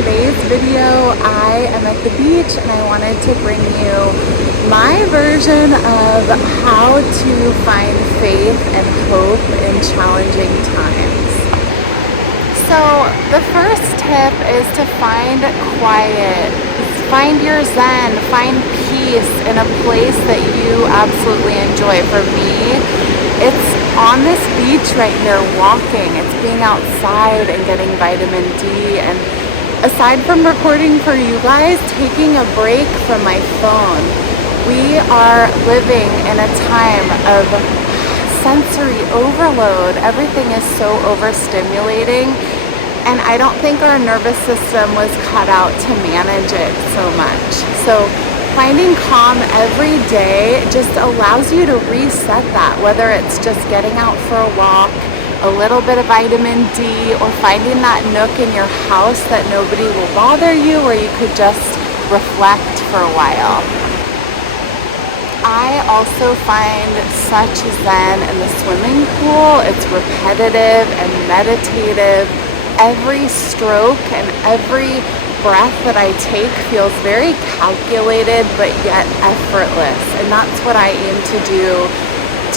today's video, I am at the beach and I wanted to bring you my version of how to find faith and hope in challenging times. So the first tip is to find quiet, find your zen, find peace in a place that you absolutely enjoy. For me, it's on this beach right here walking. It's being outside and getting vitamin D, and aside from recording for you guys, taking a break from my phone. We are living in a time of sensory overload. Everything is so overstimulating, and I don't think our nervous system was cut out to manage it so much. So finding calm every day just allows you to reset that, whether it's just getting out for a walk, a little bit of vitamin D, or finding that nook in your house that nobody will bother you, where you could just reflect for a while. I also find such zen in the swimming pool. It's repetitive and meditative. Every stroke and every breath that I take feels very calculated but yet effortless, and that's what I aim to do,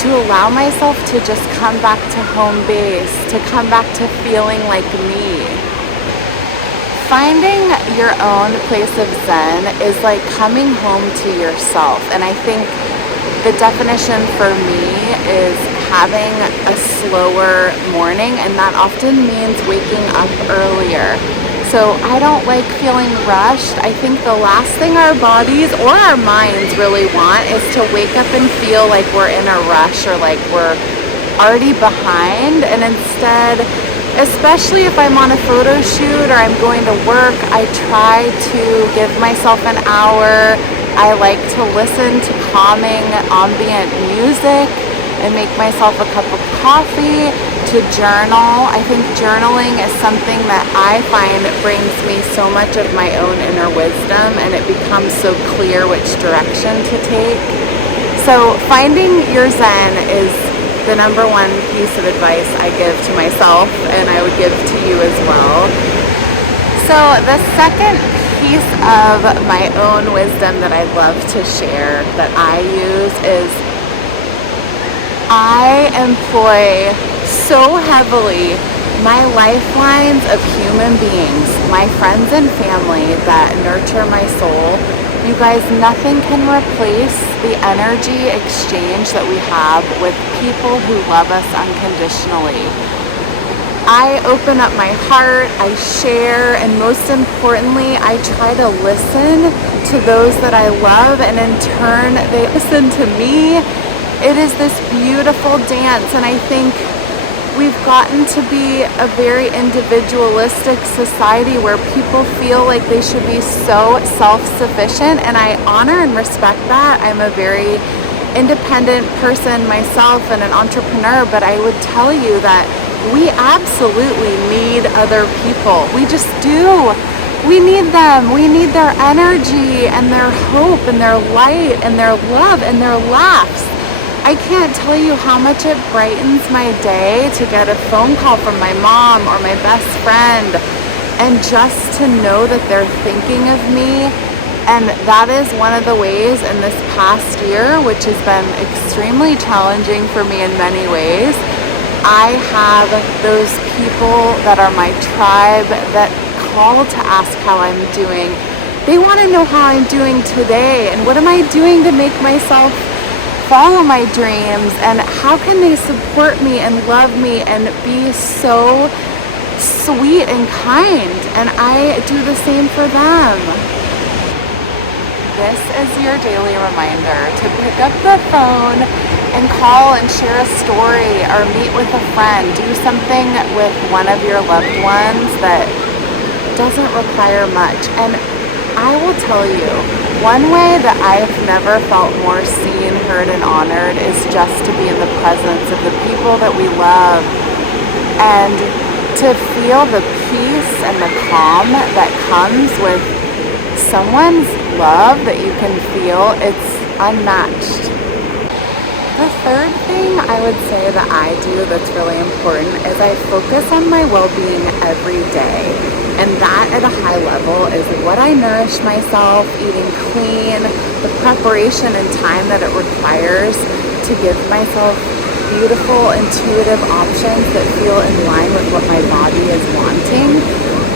to allow myself to just come back to home base, to come back to feeling like me. Finding your own place of zen is like coming home to yourself, and I think the definition for me is having a slower morning, and that often means waking up earlier. So I don't like feeling rushed. I think the last thing our bodies or our minds really want is to wake up and feel like we're in a rush or like we're already behind. And instead, especially if I'm on a photo shoot or I'm going to work, I try to give myself an hour. I like to listen to calming ambient music and make myself a cup of coffee, to journal. I think journaling is something that I find brings me so much of my own inner wisdom, and it becomes so clear which direction to take. So finding your zen is the number one piece of advice I give to myself, and I would give to you as well. So the second piece of my own wisdom that I love to share that I use is I employ so heavily my lifelines of human beings, my friends and family that nurture my soul. You guys, nothing can replace the energy exchange that we have with people who love us unconditionally. I open up my heart, I share, and most importantly, I try to listen to those that I love, and in turn, they listen to me. It is this beautiful dance, and I think we've gotten to be a very individualistic society where people feel like they should be so self-sufficient, and I honor and respect that. I'm a very independent person myself and an entrepreneur, but I would tell you that we absolutely need other people. We just do. We need them. We need their energy and their hope and their light and their love and their laughs. I can't tell you how much it brightens my day to get a phone call from my mom or my best friend, and just to know that they're thinking of me. And that is one of the ways in this past year, which has been extremely challenging for me in many ways, I have those people that are my tribe that call to ask how I'm doing. They want to know how I'm doing today, and what am I doing to make myself follow my dreams, and how can they support me and love me and be so sweet and kind, and I do the same for them. This is your daily reminder to pick up the phone and call and share a story, or meet with a friend. Do something with one of your loved ones that doesn't require much. And I will tell you, one way that I've never felt more seen, heard, and honored is just to be in the presence of the people that we love, and to feel the peace and the calm that comes with someone's love that you can feel. It's unmatched. The third thing I would say that I do that's really important is I focus on my well-being every day. And that at a high level is what I nourish myself, eating clean, the preparation and time that it requires to give myself beautiful, intuitive options that feel in line with what my body is wanting.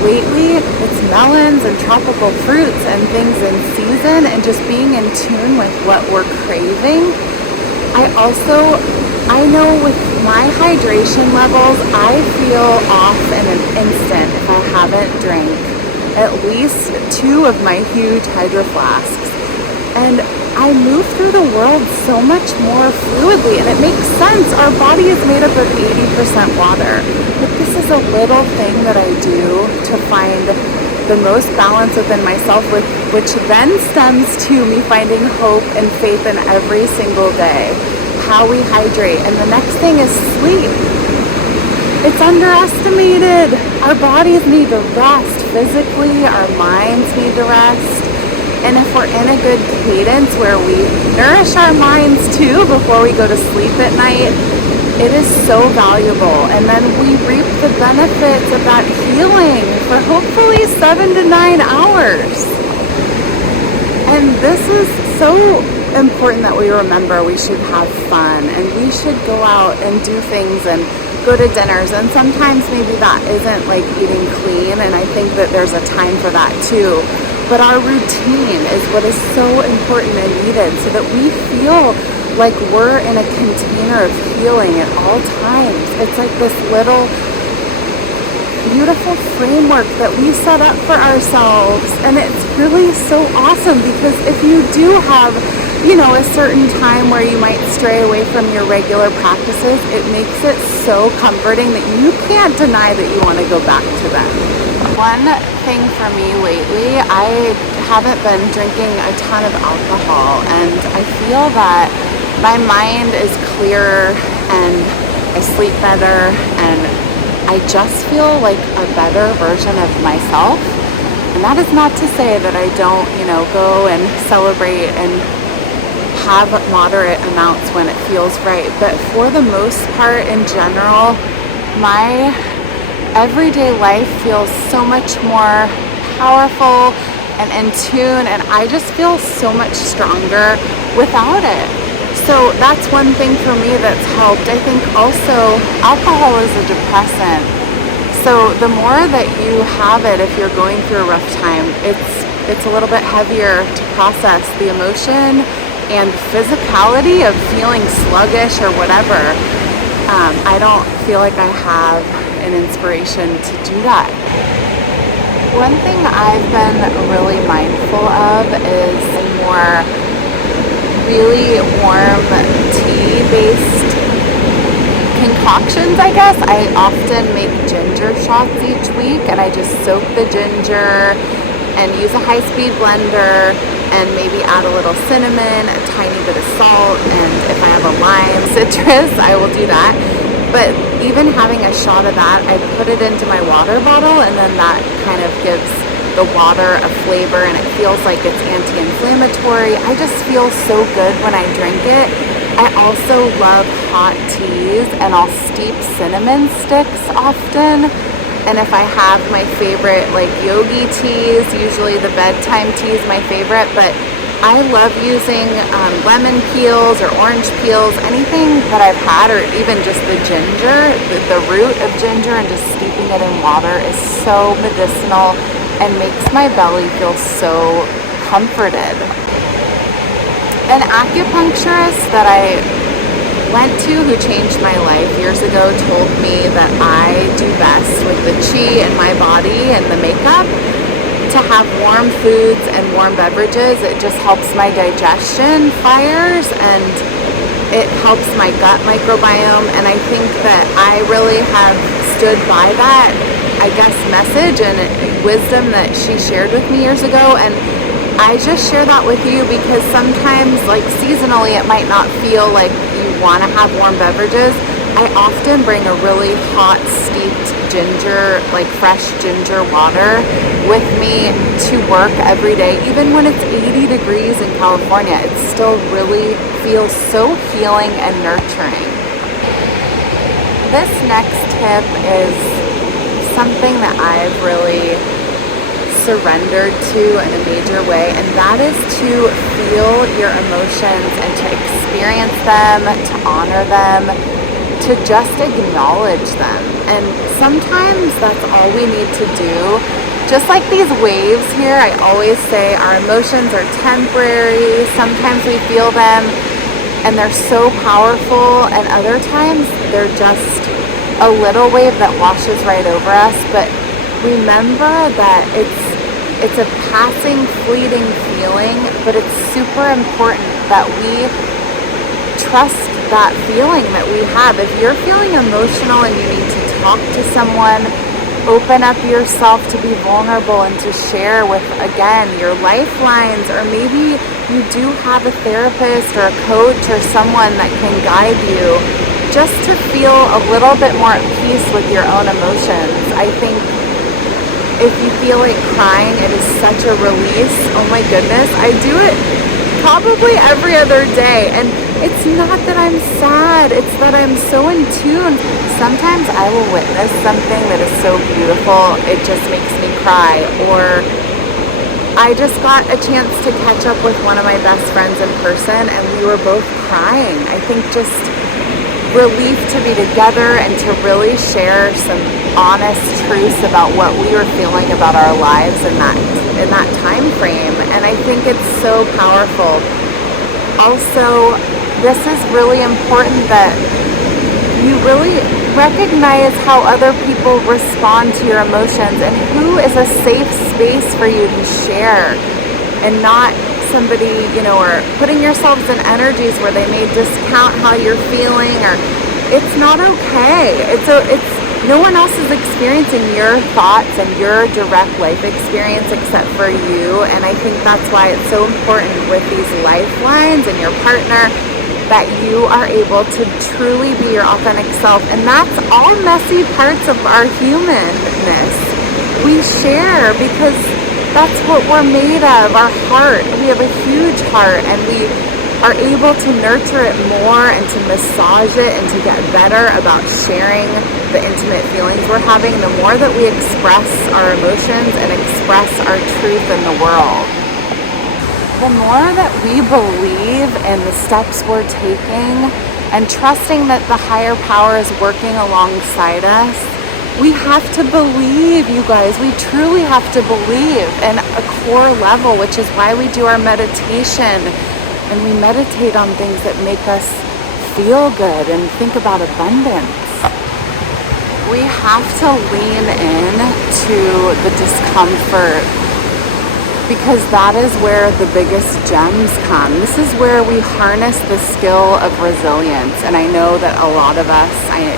Lately, it's melons and tropical fruits and things in season and just being in tune with what we're craving. I know with my hydration levels, I feel off in an instant if I haven't drank at least 2 of my huge hydro flasks. And I move through the world so much more fluidly, and it makes sense. Our body is made up of 80% water. But this is a little thing that I do to find the most balance within myself, which then stems to me finding hope and faith in every single day. How we hydrate. And the next thing is sleep. It's underestimated. Our bodies need to rest physically, our minds need to rest. And if we're in a good cadence where we nourish our minds too before we go to sleep at night, it is so valuable. And then we reap the benefits of that healing for hopefully 7 to 9 hours. And this is so important that we remember we should have fun and we should go out and do things and go to dinners, and sometimes maybe that isn't like eating clean, and I think that there's a time for that too, but our routine is what is so important and needed so that we feel like we're in a container of healing at all times. It's like this little beautiful framework that we set up for ourselves, and it's really so awesome because if you do have a certain time where you might stray away from your regular practices, it makes it so comforting that you can't deny that you want to go back to them. One thing for me lately, I haven't been drinking a ton of alcohol, and I feel that my mind is clearer and I sleep better and I just feel like a better version of myself. And that is not to say that I don't, go and celebrate and have moderate amounts when it feels right. But for the most part, in general, my everyday life feels so much more powerful and in tune, and I just feel so much stronger without it. So that's one thing for me that's helped. I think also alcohol is a depressant. So the more that you have it, if you're going through a rough time, it's a little bit heavier to process the emotion and physicality of feeling sluggish or whatever. I don't feel like I have an inspiration to do that. One thing I've been really mindful of is more really warm tea-based concoctions, I guess. I often make ginger shots each week, and I just soak the ginger and use a high-speed blender and maybe add a little cinnamon, a tiny bit of salt, and if I have a lime citrus, I will do that. But even having a shot of that, I put it into my water bottle, and then that kind of gives the water a flavor, and it feels like it's anti-inflammatory. I just feel so good when I drink it. I also love hot teas, and I'll steep cinnamon sticks often. And if I have my favorite like yogi teas, usually the bedtime tea is my favorite, but I love using lemon peels or orange peels, anything that I've had, or even just the ginger, the root of ginger, and just steeping it in water is so medicinal and makes my belly feel so comforted. An acupuncturist that I went to, who changed my life years ago, told me that I do best with the chi in my body and the makeup to have warm foods and warm beverages. It just helps my digestion fires and it helps my gut microbiome, and I think that I really have stood by that, I guess, message and wisdom that she shared with me years ago. And I just share that with you because sometimes, like seasonally, it might not feel like you want to have warm beverages. I often bring a really hot steeped ginger, like fresh ginger water with me to work every day. Even when it's 80 degrees in California, it still really feels so healing and nurturing. this next tip is something that I've really surrendered to in a major way, and that is to feel your emotions and to experience them, to honor them, to just acknowledge them. And sometimes that's all we need to do. Just like these waves here, I always say our emotions are temporary. Sometimes we feel them and they're so powerful, and other times they're just a little wave that washes right over us. But remember that it's a passing, fleeting feeling, but it's super important that we trust that feeling that we have. If you're feeling emotional and you need to talk to someone, open up yourself to be vulnerable and to share with, again, your lifelines, or maybe you do have a therapist or a coach or someone that can guide you just to feel a little bit more at peace with your own emotions. I think if you feel like crying, it is such a release. Oh my goodness, I do it probably every other day, and it's not that I'm sad, it's that I'm so in tune. Sometimes I will witness something that is so beautiful, it just makes me cry. Or I just got a chance to catch up with one of my best friends in person, and we were both crying. I think just relief to be together and to really share some honest truths about what we were feeling about our lives in that time frame. And I think it's so powerful. Also, this is really important that you really recognize how other people respond to your emotions and who is a safe space for you to share, and not somebody, or putting yourselves in energies where they may discount how you're feeling, or it's not okay. It's no one else is experiencing your thoughts and your direct life experience except for you. And I think that's why it's so important with these lifelines and your partner that you are able to truly be your authentic self. And that's all messy parts of our humanness. We share because that's what we're made of, our heart. We have a huge heart, and we are able to nurture it more and to massage it and to get better about sharing the intimate feelings we're having the more that we express our emotions and express our truth in the world. The more that we believe in the steps we're taking and trusting that the higher power is working alongside us, we have to believe, you guys. We truly have to believe in a core level, which is why we do our meditation. And we meditate on things that make us feel good and think about abundance. We have to lean in to the discomfort, because that is where the biggest gems come. This is where we harness the skill of resilience. And I know that a lot of us, I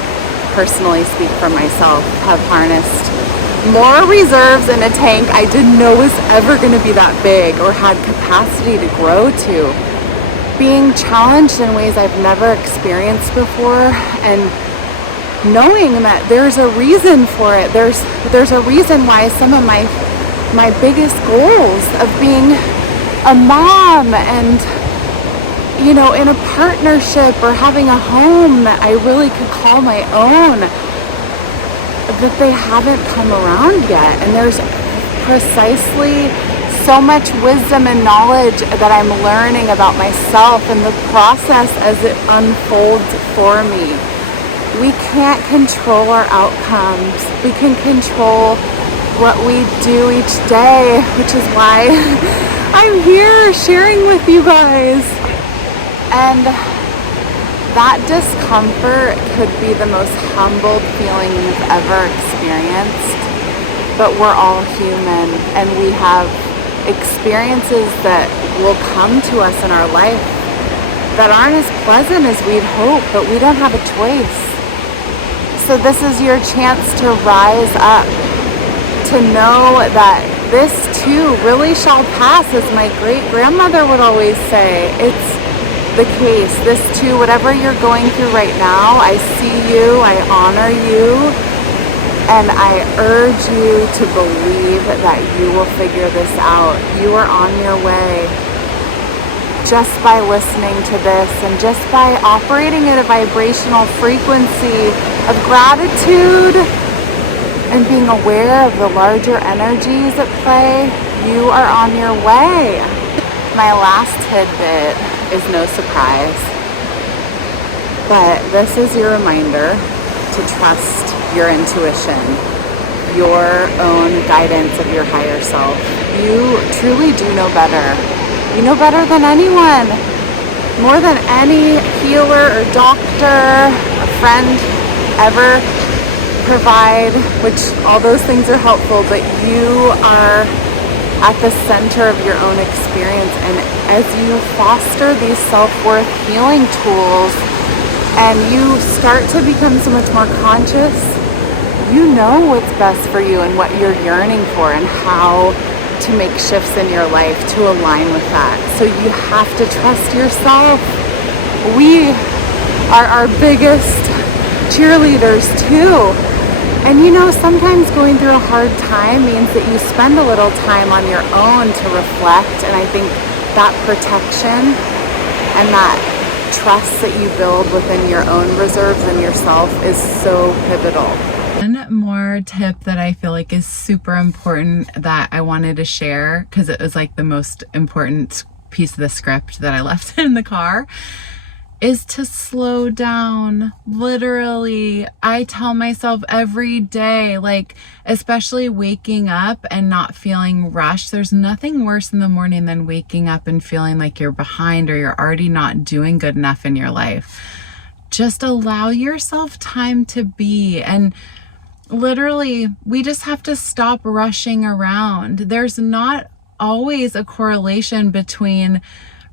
personally speak for myself, have harnessed more reserves in a tank I didn't know was ever going to be that big or had capacity to grow to. Being challenged in ways I've never experienced before, and knowing that there's a reason for it. There's a reason why some of my biggest goals of being a mom and in a partnership or having a home that I really could call my own, that they haven't come around yet. And there's precisely so much wisdom and knowledge that I'm learning about myself and the process as it unfolds for me. We can't control our outcomes. We can control what we do each day, which is why I'm here sharing with you guys. And that discomfort could be the most humbled feeling you've ever experienced, but we're all human, and we have experiences that will come to us in our life that aren't as pleasant as we'd hope, but we don't have a choice. So this is your chance to rise up, to know that this too really shall pass, as my great-grandmother would always say. It's the case. This too, whatever you're going through right now, I see you, I honor you, and I urge you to believe that you will figure this out. You are on your way. just by listening to this and just by operating at a vibrational frequency of gratitude and being aware of the larger energies at play, you are on your way. My last tidbit is no surprise, but this is your reminder to trust your intuition, your own guidance of your higher self. You truly do know better. You know better than anyone, more than any healer or doctor, a friend ever provide, which all those things are helpful, but you are at the center of your own experience. And as you foster these self-worth healing tools and you start to become so much more conscious, you know what's best for you and what you're yearning for and how to make shifts in your life to align with that. So you have to trust yourself. We are our biggest cheerleaders too. And you know, sometimes going through a hard time means that you spend a little time on your own to reflect. And I think that protection and that trust that you build within your own reserves and yourself is so pivotal. One more tip that I feel like is super important that I wanted to share, because it was like the most important piece of the script that I left in the car, is to slow down. Literally, I tell myself every day, like, especially waking up and not feeling rushed. There's nothing worse in the morning than waking up and feeling like you're behind or you're already not doing good enough in your life. Just allow yourself time to be. And literally, we just have to stop rushing around. There's not always a correlation between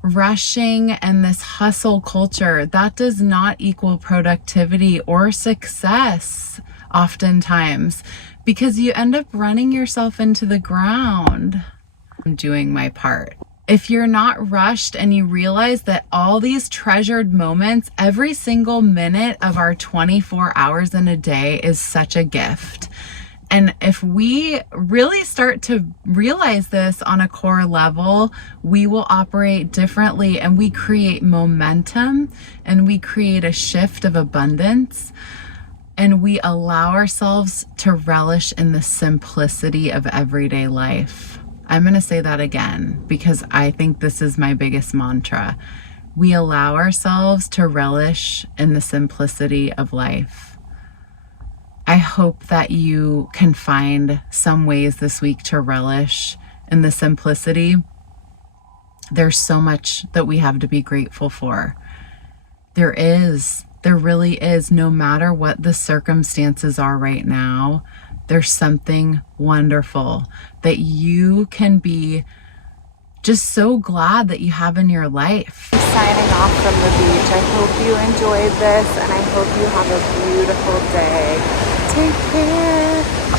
rushing and this hustle culture. That does not equal productivity or success oftentimes, because you end up running yourself into the ground. I'm doing my part. If you're not rushed and you realize that all these treasured moments, every single minute of our 24 hours in a day is such a gift. And if we really start to realize this on a core level, we will operate differently and we create momentum and we create a shift of abundance. And we allow ourselves to relish in the simplicity of everyday life. I'm going to say that again because I think this is my biggest mantra. We allow ourselves to relish in the simplicity of life. I hope that you can find some ways this week to relish in the simplicity. There's so much that we have to be grateful for. There really is, no matter what the circumstances are right now. There's something wonderful that you can be just so glad that you have in your life. Signing off from the beach. I hope you enjoyed this and I hope you have a beautiful day. Take care.